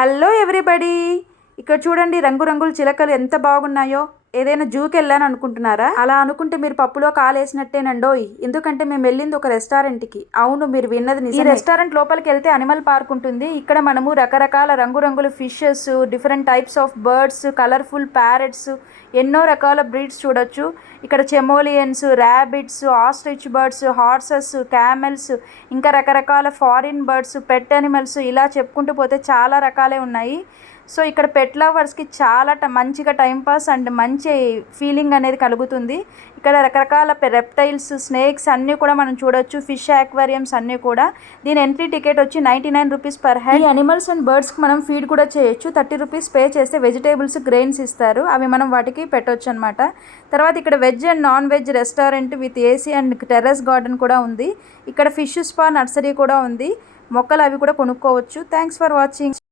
Hello everybody, ఇక్కడ చూడండి రంగురంగుల చిలకలు ఎంత బాగున్నాయో. ఏదైనా జూకి వెళ్ళాను అనుకుంటున్నారా? అలా అనుకుంటే మీరు పప్పులో కాలేసినట్టేనండోయ్. ఎందుకంటే మేము వెళ్ళింది ఒక రెస్టారెంట్కి. అవును, మీరు విన్నది నిజమే. ఈ రెస్టారెంట్ లోపలికి వెళ్తే అనిమల్ పార్క్ ఉంటుంది. ఇక్కడ మనము రకరకాల రంగురంగుల fishes, different types of birds, colourful parrots, ఎన్నో రకాల బ్రీడ్స్ చూడొచ్చు. ఇక్కడ చెమోలియన్స్, rabbits, ostrich birds, horses, camels, ఇంకా రకరకాల ఫారిన్ బర్డ్స్, పెట్ అనిమల్స్, ఇలా చెప్పుకుంటూ పోతే చాలా రకాలే ఉన్నాయి. సో ఇక్కడ పెట్ లవర్స్కి చాలా మంచిగా టైంపాస్ అండ్ మంచి ఫీలింగ్ అనేది కలుగుతుంది. ఇక్కడ రకరకాల రెప్టైల్స్, స్నేక్స్ అన్నీ కూడా మనం చూడొచ్చు. ఫిష్ ఆక్వేరియంస్ అన్నీ కూడా. దీని ఎంట్రీ టికెట్ వచ్చి 99 రూపీస్ పర్ హెడ్. ఈ అనిమల్స్ అండ్ బర్డ్స్కి మనం ఫీడ్ కూడా చేయొచ్చు. 30 రూపీస్ పే చేస్తే వెజిటేబుల్స్, గ్రెయిన్స్ ఇస్తారు. అవి మనం వాటికి పెట్టవచ్చు అనమాట. తర్వాత ఇక్కడ veg and non veg restaurant with AC and terrace garden కూడా ఉంది. ఇక్కడ ఫిష్ స్పా నర్సరీ కూడా ఉంది. మొక్కలు అవి కూడా కొనుక్కోవచ్చు. Thanks for watching.